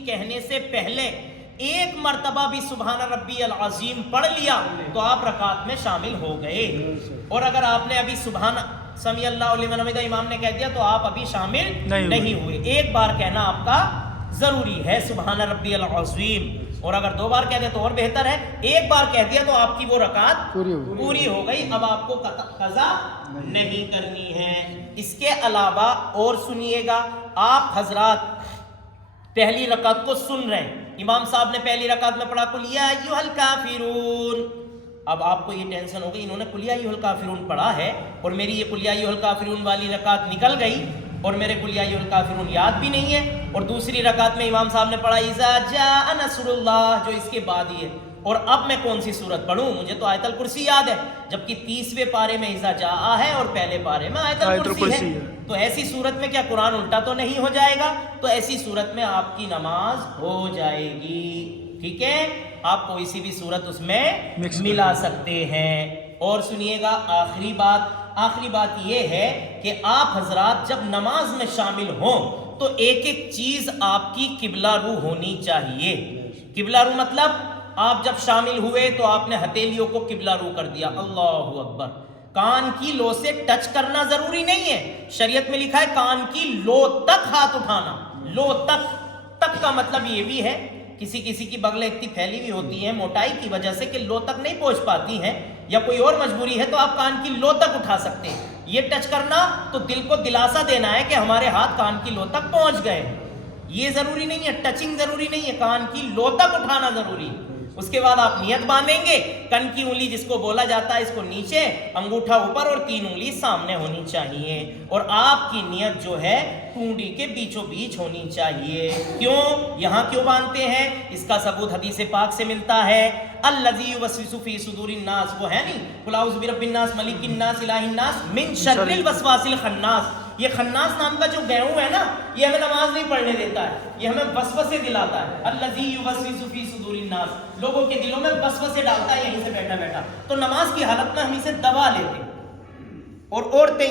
العظیم کہنے سے پہلے ایک مرتبہ بھی سبحان ربی العظیم پڑھ لیا تو آپ رکعت میں شامل ہو گئے. اور اگر آپ نے ابھی سبحان سمیع اللہ لمن حمدہ امام نے کہہ دیا تو آپ ابھی شامل نہیں ہوئے. ایک بار کہنا آپ کا ضروری ہے سبحان ربی العظیم, اور اگر 2 بار کہہ دیں تو اور بہتر ہے. ایک بار کہہ دیا تو آپ کی وہ رکعت پوری ہو گئی, اب آپ کو قضا نہیں کرنی ہے. اس کے علاوہ اور سنیے گا, آپ حضرات پہلی رکعت کو سن رہے ہیں, امام صاحب نے پہلی رکعت میں پڑھا قل یا ایھا الکافرون. اب آپ کو یہ ٹینشن ہوگی انہوں نے قل یا ایھا الکافرون پڑھا ہے اور میری یہ قل یا ایھا الکافرون والی رکعت نکل گئی اور میرے قل یا ایھا الکافرون یاد بھی نہیں ہے, اور دوسری رکعت میں امام صاحب نے پڑھا اذا جاء نصر اللہ جو اس کے بعد ہی ہے, اور اب میں کون سی سورت پڑھوں؟ مجھے تو آیت الکرسی یاد ہے, جبکہ 30ویں پارے میں اذا جاء ہے اور پہلے پارے میں آیت الکرسی ہے. تو ایسی صورت میں کیا قرآن الٹا تو نہیں ہو جائے گا؟ تو ایسی صورت میں آپ کی نماز ہو جائے گی. ٹھیک ہے, آپ کوئی سی بھی صورت اس میں ملا سکتے ہیں. اور سنیے گا آخری بات یہ ہے کہ آپ حضرات جب نماز میں شامل ہوں تو ایک ایک چیز آپ کی قبلہ رو ہونی چاہیے. قبلہ رو مطلب آپ جب شامل ہوئے تو آپ نے ہتھیلیوں کو قبلہ رو کر دیا, اللہ اکبر. کان کی لو سے ٹچ کرنا ضروری نہیں ہے, شریعت میں لکھا ہے کان کی لو تک ہاتھ اٹھانا. لو تک کا مطلب یہ بھی ہے, کسی کی بغلیں اتنی پھیلی ہوئی ہوتی ہیں موٹائی کی وجہ سے کہ لو تک نہیں پہنچ پاتی ہیں, یا کوئی اور مجبوری ہے تو آپ کان کی لو تک اٹھا سکتے ہیں. یہ ٹچ کرنا تو دل کو دلاسا دینا ہے کہ ہمارے ہاتھ کان کی لو تک پہنچ گئے. یہ ضروری نہیں ہے, ٹچنگ ضروری نہیں ہے, کان کی لو تک اٹھانا ضروری ہے. اس کے بعد آپ نیت باندھیں گے, کن کی انگلی جس کو بولا جاتا ہے اس کو نیچے, انگوٹھا اوپر اور 3 انگلی سامنے ہونی چاہیے, اور آپ کی نیت جو ہے ٹونڈی کے بیچوں بیچ ہونی چاہیے. کیوں یہاں کیوں باندھتے ہیں؟ اس کا ثبوت حدیث پاک سے ملتا ہے, الذی یوسوس فی صدور الناس, وہ ہے نہیں قل اعوذ برب الناس ملک الناس الہ الناس من شر الوسواس الخناس. یہ خناس نام کا جو گیہوں ہے نا, یہ ہمیں نماز نہیں پڑھنے دیتا ہے, یہ ہمیں وسوسے دلاتا ہے. الذی یوسوس فی صدور الناس, لوگوں کے دلوں میں وسوسے ڈالتا ہے یہیں سے بیٹھا. تو نماز کی حالت میں ہم اسے دبا لیتے, اور عورتیں